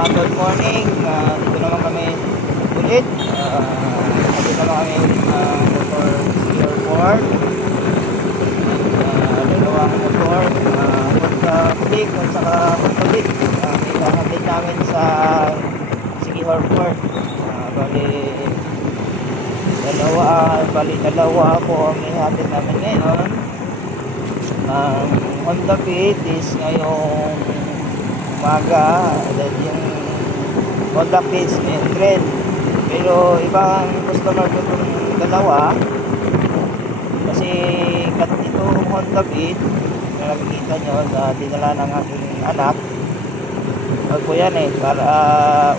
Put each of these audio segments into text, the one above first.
Good morning. Dito naman kami ulit. Dito naman kami ulit ng motor airport. Dalawang motor, Honda Click at saka Honda Beat. Ihahatid namin sa Sige Airport. Dalawa po ang ihahatid namin ngayon. Honda Beat is ngayong umaga, dahil yung Honda Kids ngayon rin, pero ibang customer ko itong dalawa kasi itong Honda Beat na nakikita nyo na dinala ng aking anak ko yan para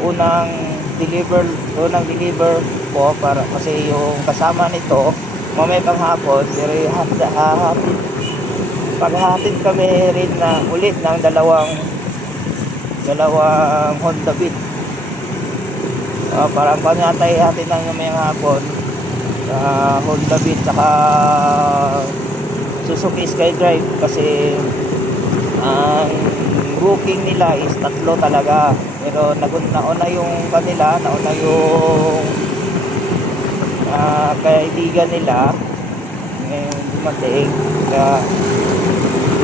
unang deliver po, para kasi yung kasama nito mamaya pang hapon, pero paghahatid kami rin na ulit ng dalawang Honda Beat. Parang panyatay hatid ng mamayang hapon sa Honda Beat saka Suzuki Skydrive, kasi ang booking nila is 3 talaga, pero nauna yung kanila, nauna yung kaibigan nila ngayon dumating. Kaya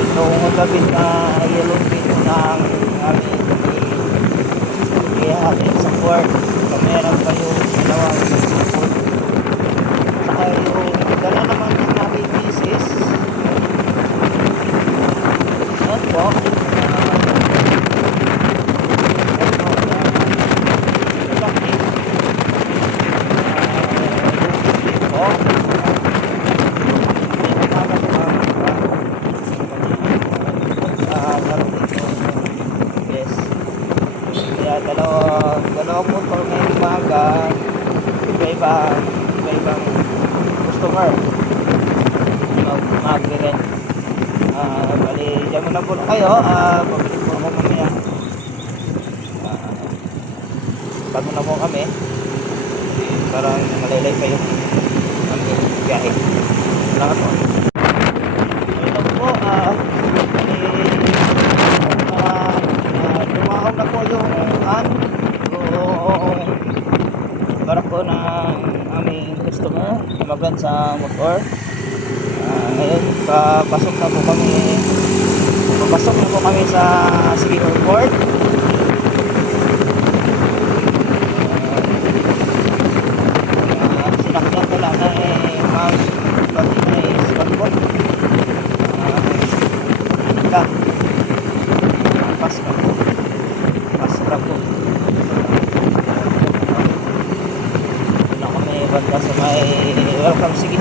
itong Honda Beat na yellow beat ng aming ihahatid sa port. Meron pa yung dalawang port, saka yung dala naman ng aking misis. Yan po, dalawang motor ngayong umaga, iba-ibang customer mag-rent. Bali, dyan muna po kayo. Pabalik po ako mamaya. Pag muna po kami, parang malaylay kayo ang biyahe. Salamat po. Ito po, dumaon na po yung para po ng aming customer na maglan sa motor. Ngayon papasok na po kami sa Sige Airport. Sinakyan ko lang na ma'am pati na ispan po pas po banda sa may Welcome Sige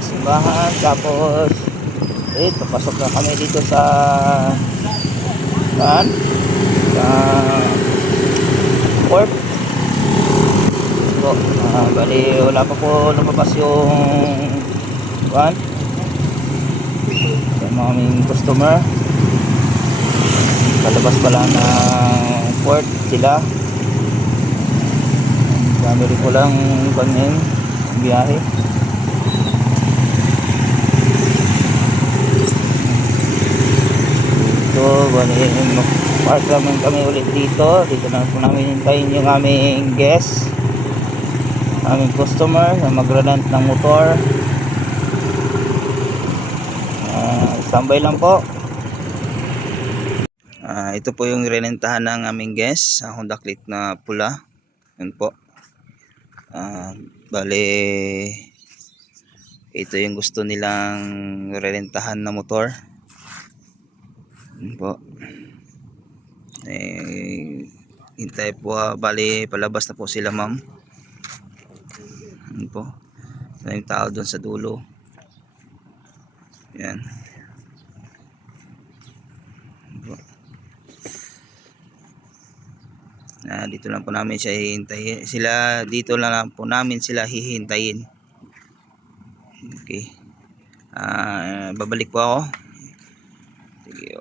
simbahan. Tapos papasok na kami dito sa port po. Bali wala pa po lumabas yung aming customer. Palabas pala ng port sila. Family ko lang kanina biyahe. So bali park naman kami ulit dito na po namin hintayin yung aming guest, aming customer na mag-rent ng motor. Standby lang po. Ito po yung renentahan ng aming guest, Honda Click na pula. Yan po. Bale ito yung gusto nilang rerentahan na motor. Yan po. Hintay po, bale palabas na po sila ma'am. Yan po. May tao doon sa dulo. Yan. Dito lang po namin siya hihintayin. Dito lang po namin sila hihintayin. Okay. Babalik po ako. Sige,